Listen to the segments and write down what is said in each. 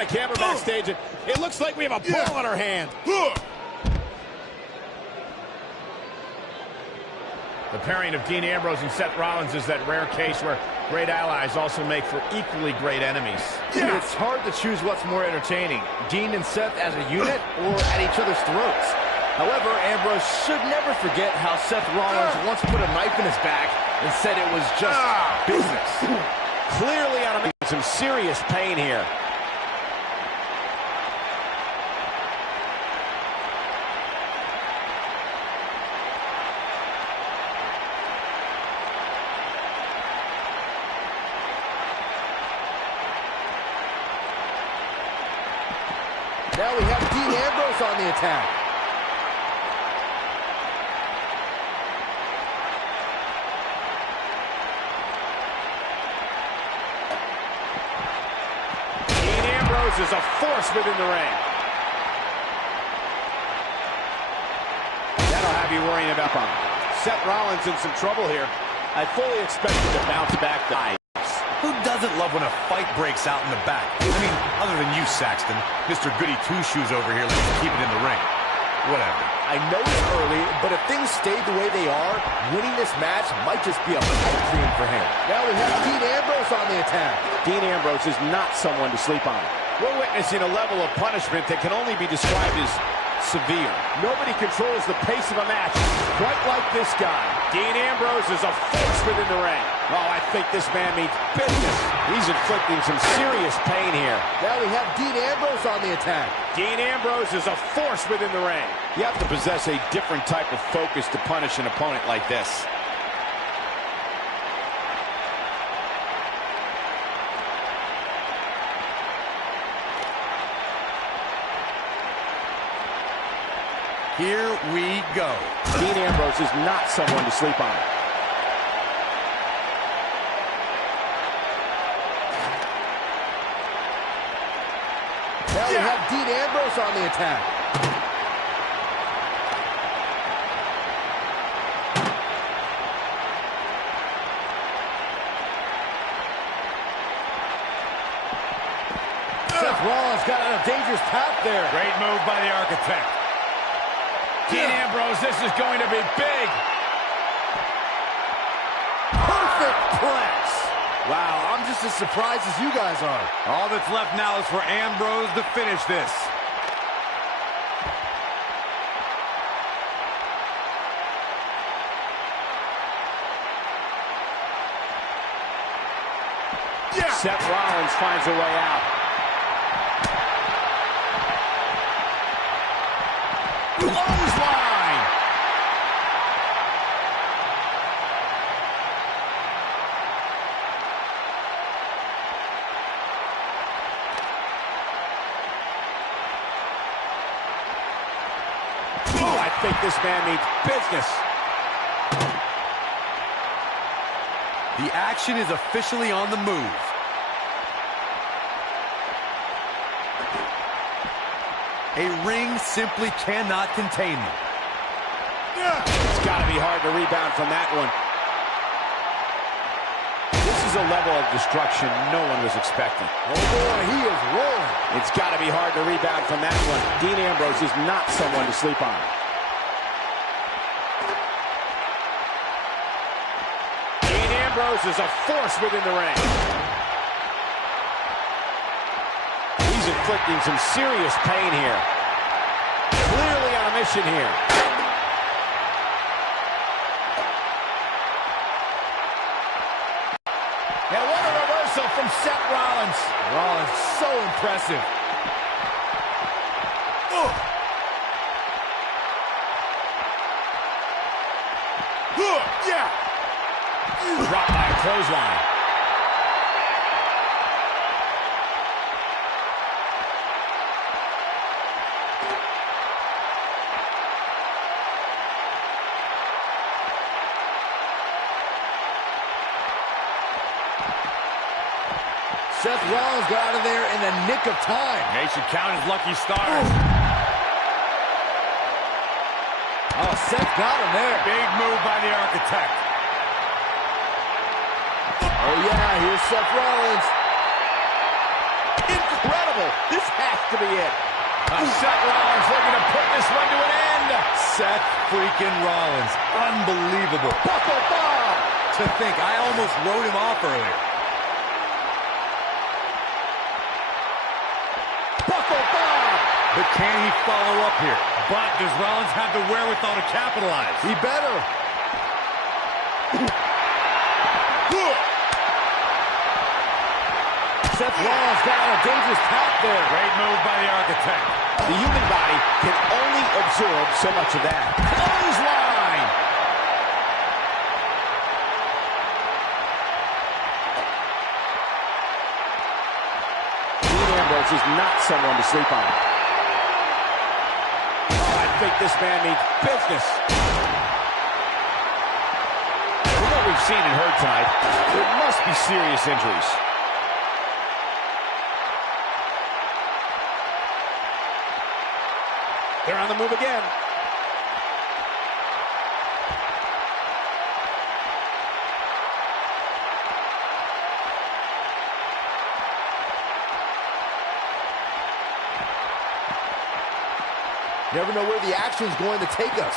got a camera backstage. It looks like we have a ball in our hand. The pairing of Dean Ambrose and Seth Rollins is that rare case where great allies also make for equally great enemies. It's hard to choose what's more entertaining, Dean and Seth as a unit or at each other's throats. However, Ambrose should never forget how Seth Rollins once put a knife in his back and said it was just business. Clearly out of some serious pain here. Now we have Dean Ambrose on the attack. Dean Ambrose is a force within the ring. That'll have you worrying about him. Seth Rollins in some trouble here. I fully expect him to bounce back. Who doesn't love when a fight breaks out in the back? I mean, other than you, Saxton. Mr. Goody Two-Shoes over here likes to keep it in the ring. Whatever. I know it's early, but if things stayed the way they are, winning this match might just be a pipe dream for him. Now we have Dean Ambrose on the attack. Dean Ambrose is not someone to sleep on. We're witnessing a level of punishment that can only be described as severe. Nobody controls the pace of a match quite like this guy. Dean Ambrose is a force within the ring. Oh, I think this man means business. He's inflicting some serious pain here. Now we have Dean Ambrose on the attack. Dean Ambrose is a force within the ring. You have to possess a different type of focus to punish an opponent like this. Here we go. Dean Ambrose is not someone to sleep on. Now we have Dean Ambrose on the attack. Seth Rollins got on a dangerous path there. Great move by the Architect. Dean Ambrose, this is going to be big. Perfect plex. Wow, I'm just as surprised as you guys are. All that's left now is for Ambrose to finish this. Seth Rollins finds a way out. Clothesline! Oh, I think this man means business. The action is officially on the move. A ring simply cannot contain them. It's got to be hard to rebound from that one. This is a level of destruction no one was expecting. Oh boy, he is rolling. It's got to be hard to rebound from that one. Dean Ambrose is not someone to sleep on. Dean Ambrose is a force within the ring. He's inflicting some serious pain here. Clearly on a mission here. And what a reversal from Seth Rollins. Rollins, so impressive. Dropped by a clothesline. Seth Rollins got out of there in the nick of time. They should count his lucky stars. Oh, Seth got him there. Big move by the Architect. Oh, yeah, here's Seth Rollins. Incredible. This Seth Rollins looking to put this one to an end. Seth freaking Rollins. Unbelievable. Buckle bomb. To think, I almost wrote him off earlier. Buckle bomb. But can he follow up here? But does Rollins have the wherewithal to capitalize? He better. Seth Rollins got on a dangerous path there. Great move by the architect. The human body can only absorb so much of that. Clothesline. Dean Ambrose is not someone to sleep on. Oh, I think this man means business. From what we've seen and heard tonight, there must be serious injuries. They're on the move again. Never know where the action's going to take us.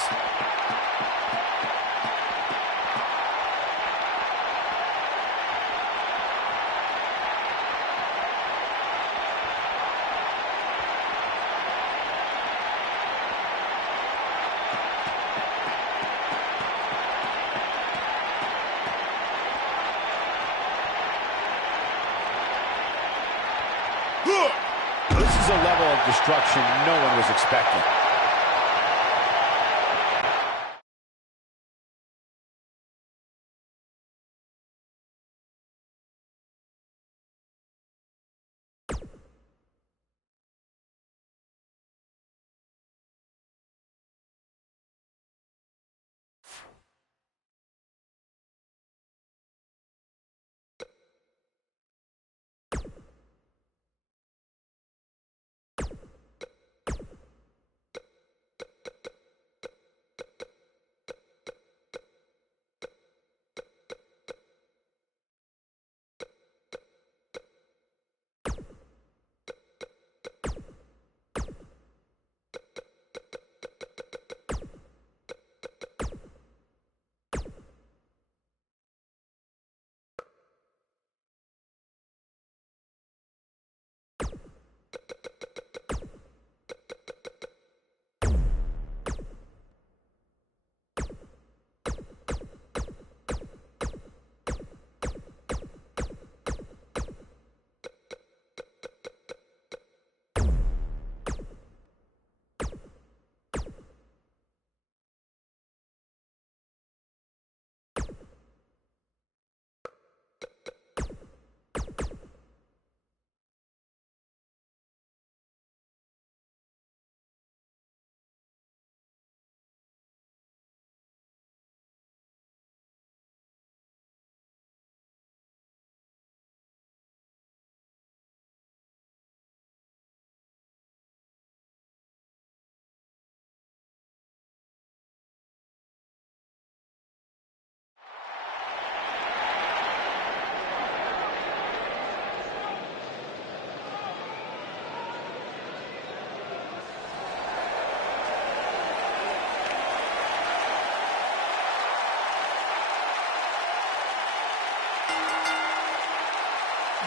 This is a level of destruction no one was expecting.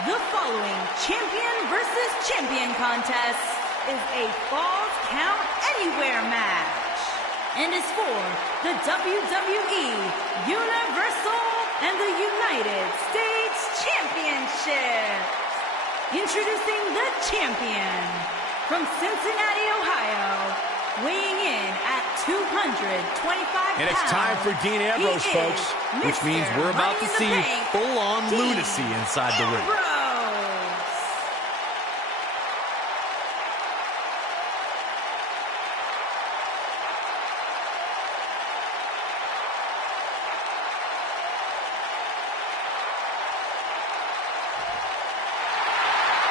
The following champion versus champion contest is a Falls Count Anywhere match and is for the WWE Universal and the United States Championships. Introducing the champion from Cincinnati, Ohio, weighing in at 225 pounds. And it's time for Dean Ambrose, folks. Which means we're about to see full-on lunacy inside the ring.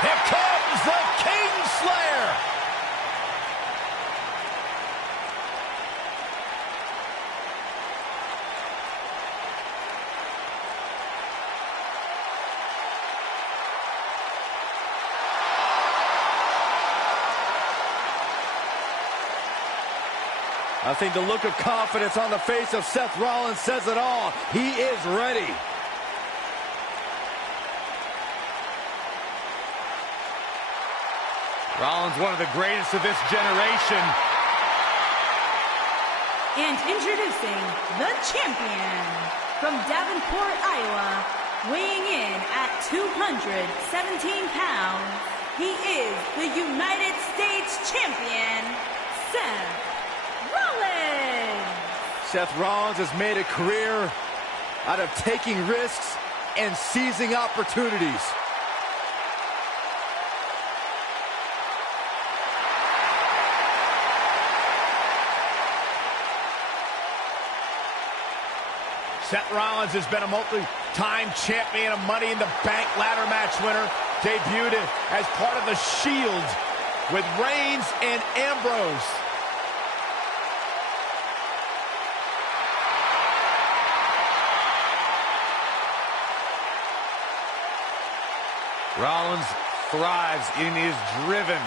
Here comes the Kingslayer. I think the look of confidence on the face of Seth Rollins says it all. He is ready. Rollins, one of the greatest of this generation. And introducing the champion from Davenport, Iowa, weighing in at 217 pounds, he is the United States champion, Seth Rollins. Seth Rollins has made a career out of taking risks and seizing opportunities. Seth Rollins has been a multi-time champion, a Money in the Bank ladder match winner, debuted as part of the Shield with Reigns and Ambrose. Rollins thrives and is driven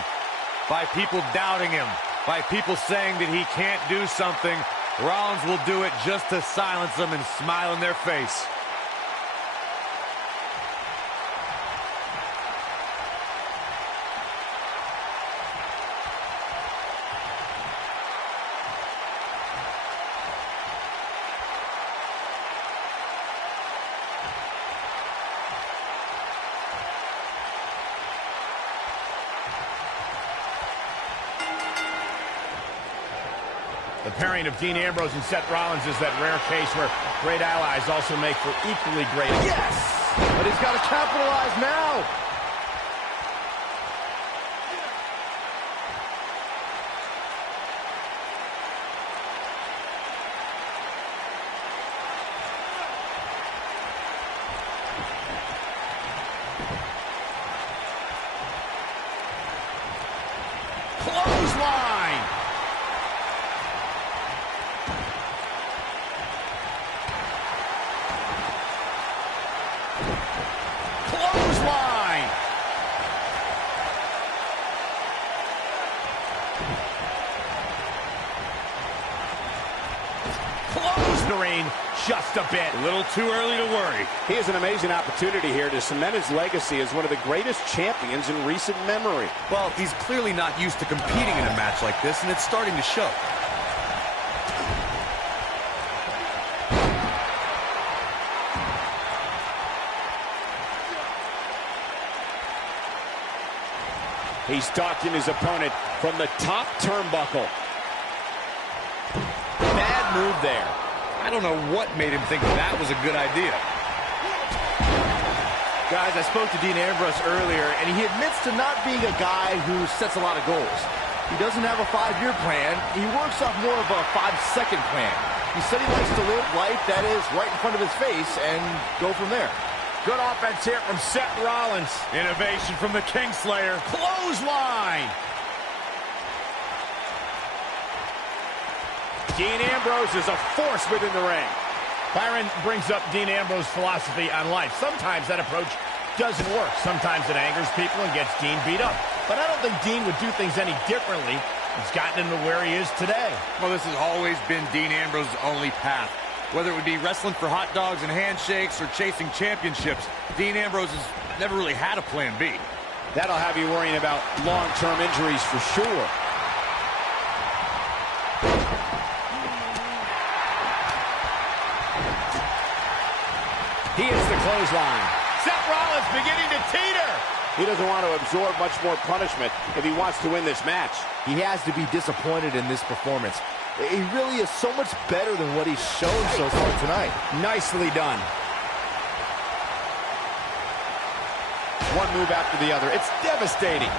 by people doubting him, by people saying that he can't do something. Rollins will do it just to silence them and smile in their face. The pairing of Dean Ambrose and Seth Rollins is that rare case where great allies also make for equally great. Yes! But he's got to capitalize now. Clothesline! Clothesline! Clothesline just a bit. A little too early to worry. He has an amazing opportunity here to cement his legacy as one of the greatest champions in recent memory. Well, he's clearly not used to competing in a match like this, and it's starting to show. He's stalking his opponent from the top turnbuckle. Bad move there. I don't know what made him think that was a good idea. Guys, I spoke to Dean Ambrose earlier, and he admits to not being a guy who sets a lot of goals. He doesn't have a 5-year plan. He works off more of a 5-second plan. He said he likes to live life that is right in front of his face and go from there. Good offense here from Seth Rollins. Innovation from the Kingslayer. Clothesline! Dean Ambrose is a force within the ring. Byron brings up Dean Ambrose's philosophy on life. Sometimes that approach doesn't work. Sometimes it angers people and gets Dean beat up. But I don't think Dean would do things any differently. He's gotten him to where he is today. Well, this has always been Dean Ambrose's only path. Whether it would be wrestling for hot dogs and handshakes or chasing championships, Dean Ambrose has never really had a plan B. That'll have you worrying about long-term injuries for sure. He hits the clothesline. Seth Rollins beginning to teeter. He doesn't want to absorb much more punishment if he wants to win this match. He has to be disappointed in this performance. He really is so much better than what he's shown so far tonight. Nicely done. One move after the other. It's devastating.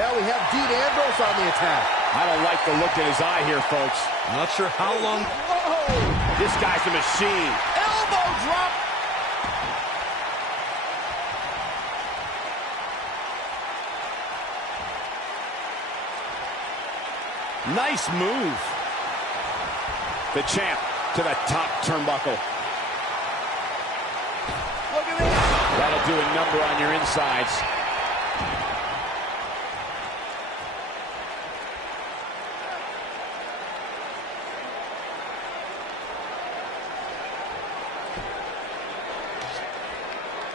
Now we have Dean Ambrose on the attack. I don't like the look in his eye here, folks. I'm not sure how long. Whoa! This guy's a machine. Elbow drop. Nice move. The champ to the top turnbuckle. Look at this. That'll do a number on your insides.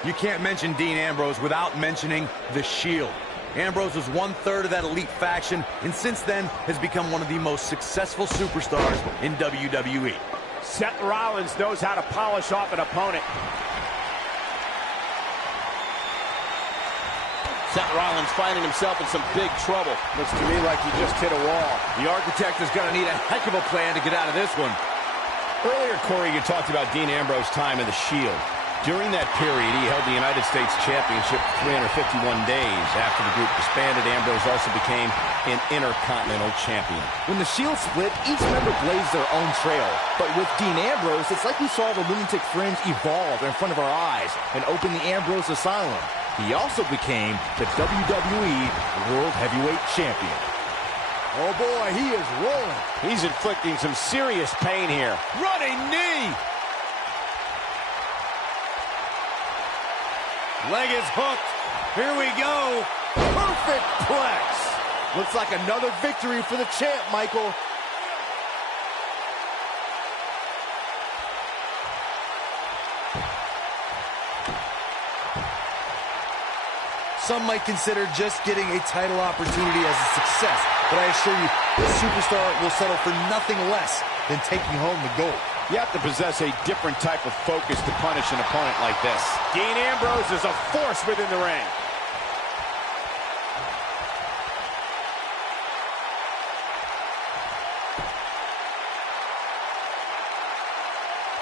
You can't mention Dean Ambrose without mentioning the Shield. Ambrose was 1/3 of that elite faction, and since then has become one of the most successful superstars in WWE. Seth Rollins knows how to polish off an opponent. Seth Rollins finding himself in some big trouble. Looks to me like he just hit a wall. The Architect is going to need a heck of a plan to get out of this one. Earlier, Corey, you talked about Dean Ambrose's time in the Shield. During that period, he held the United States Championship for 351 days. After the group disbanded, Ambrose also became an Intercontinental Champion. When the Shield split, each member blazed their own trail. But with Dean Ambrose, it's like we saw the Lunatic Fringe evolve in front of our eyes and open the Ambrose Asylum. He also became the WWE World Heavyweight Champion. Oh boy, he is rolling. He's inflicting some serious pain here. Running knee! Leg is hooked. Here we go. Perfect plex. Looks like another victory for the champ, Michael. Some might consider just getting a title opportunity as a success, but I assure you, this superstar will settle for nothing less than taking home the gold. You have to possess a different type of focus to punish an opponent like this. Dean Ambrose is a force within the ring.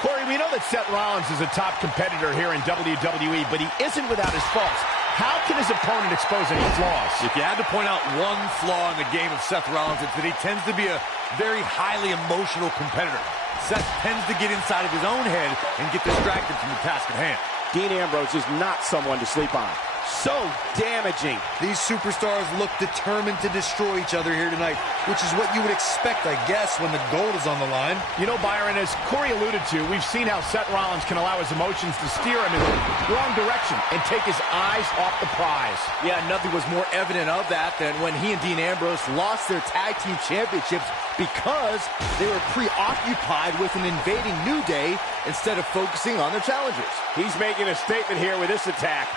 Corey, we know that Seth Rollins is a top competitor here in WWE, but he isn't without his faults. How can his opponent expose any flaws? If you had to point out one flaw in the game of Seth Rollins, it's that he tends to be a very highly emotional competitor. Seth tends to get inside of his own head and get distracted from the task at hand. Dean Ambrose is not someone to sleep on. So damaging. These superstars look determined to destroy each other here tonight, which is what you would expect, I guess, when the gold is on the line. You know, Byron, as Corey alluded to, we've seen how Seth Rollins can allow his emotions to steer him in the wrong direction and take his eyes off the prize. Yeah, nothing was more evident of that than when he and Dean Ambrose lost their tag team championships because they were preoccupied with an invading New Day instead of focusing on their challengers. He's making a statement here with this attack.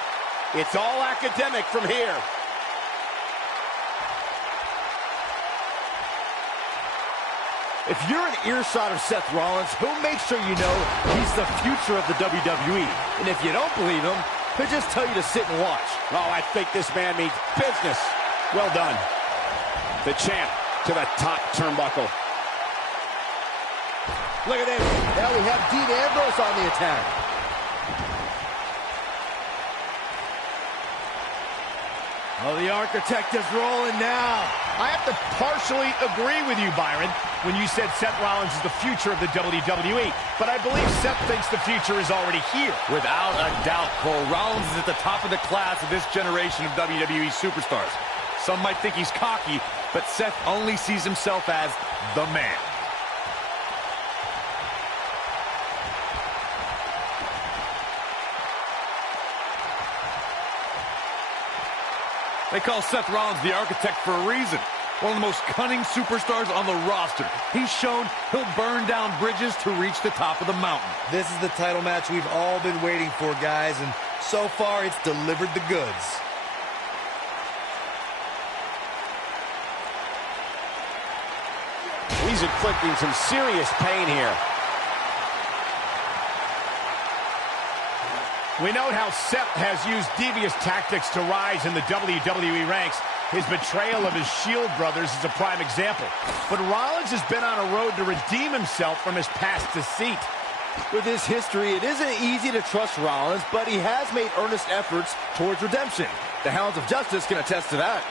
It's all academic from here. If you're an earshot of Seth Rollins, he'll make sure you know he's the future of the WWE. And if you don't believe him, he'll just tell you to sit and watch. Oh, I think this man means business. Well done. The champ to the top turnbuckle. Look at this. Now we have Dean Ambrose on the attack. Oh, the Architect is rolling now. I have to partially agree with you, Byron, when you said Seth Rollins is the future of the WWE. But I believe Seth thinks the future is already here. Without a doubt, Cole, Rollins is at the top of the class of this generation of WWE superstars. Some might think he's cocky, but Seth only sees himself as the man. They call Seth Rollins the Architect for a reason. One of the most cunning superstars on the roster. He's shown he'll burn down bridges to reach the top of the mountain. This is the title match we've all been waiting for, guys, and so far it's delivered the goods. He's inflicting some serious pain here. We note how Seth has used devious tactics to rise in the WWE ranks. His betrayal of his Shield brothers is a prime example. But Rollins has been on a road to redeem himself from his past deceit. With his history, it isn't easy to trust Rollins, but he has made earnest efforts towards redemption. The Hounds of Justice can attest to that.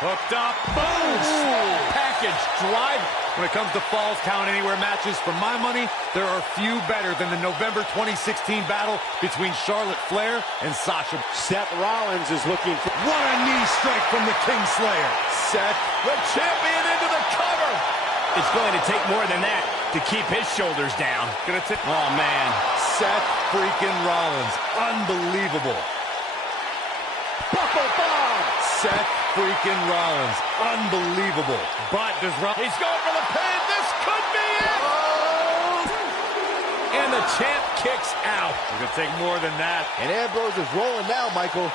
Hooked up. Boom! Package drive. When it comes to Falls Count Anywhere matches, for my money, there are few better than the November 2016 battle between Charlotte Flair and Sasha. Seth Rollins is looking for... What a knee strike from the Kingslayer. Seth, the champion, into the cover. It's going to take more than that to keep his shoulders down. Oh, man. Seth freaking Rollins. Unbelievable. Buckle bomb. Seth freaking Rollins. Unbelievable. But does Rollins... He's going for the pin. This could be it. And the champ kicks out. It's going to take more than that. And Ambrose is rolling now, Michael.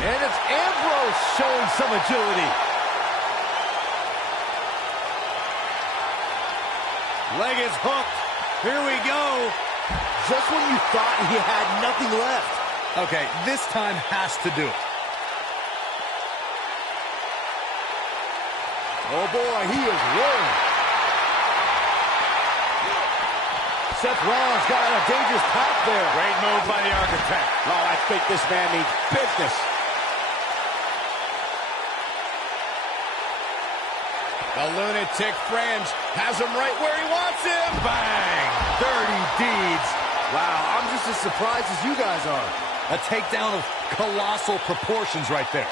And it's Ambrose showing some agility. Leg is hooked. Here we go. Just when you thought he had nothing left. Okay, this time has to do it. Oh boy, he is rolling. Seth Rollins got on a dangerous path there. Great move by the Architect. Oh, I think this man needs business. The lunatic fringe has him right where he wants him. Bang! Dirty deeds. Wow, I'm just as surprised as you guys are. A takedown of colossal proportions right there.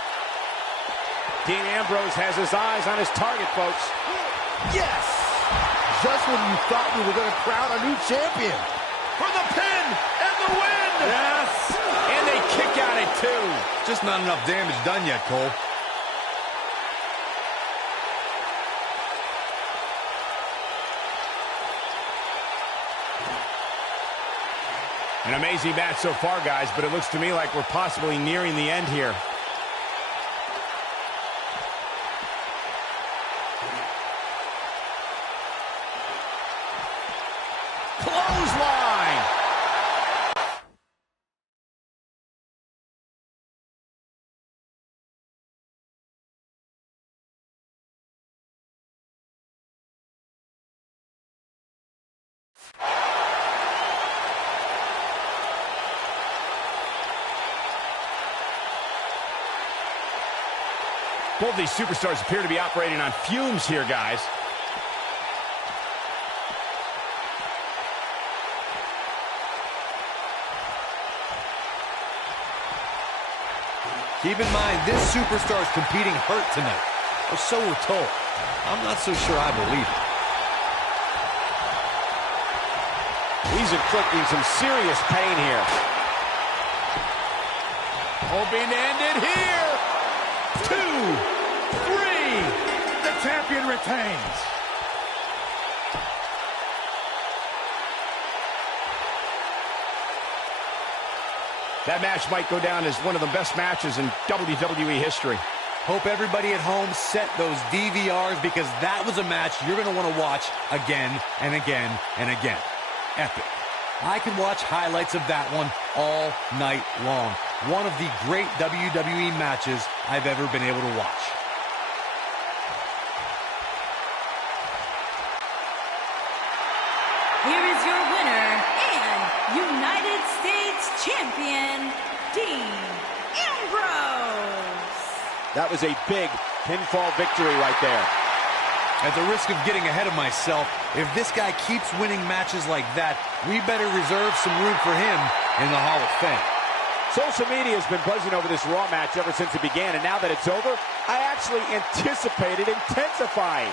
Dean Ambrose has his eyes on his target, folks. Yes! Just when you thought we were going to crown a new champion. For the pin and the win. Yes! And they kick out at 2. Just not enough damage done yet, Cole. An amazing match so far, guys, but it looks to me like we're possibly nearing the end here. Clothesline! Both these superstars appear to be operating on fumes here, guys. Keep in mind, this superstar is competing hurt tonight. Or so we're told. I'm not so sure I believe it. He's inflicting some serious pain here. Hoping to end it here. 2, 3. The champion retains. That match might go down as one of the best matches in WWE history. Hope everybody at home set those DVRs because that was a match you're going to want to watch again and again and again. Epic. I can watch highlights of that one all night long. One of the great WWE matches I've ever been able to watch. Here is your winner and United States Champion, Dean Ambrose. That was a big pinfall victory right there. At the risk of getting ahead of myself, if this guy keeps winning matches like that, we better reserve some room for him in the Hall of Fame. Social media has been buzzing over this Raw match ever since it began, and now that it's over, I actually anticipate it intensifying.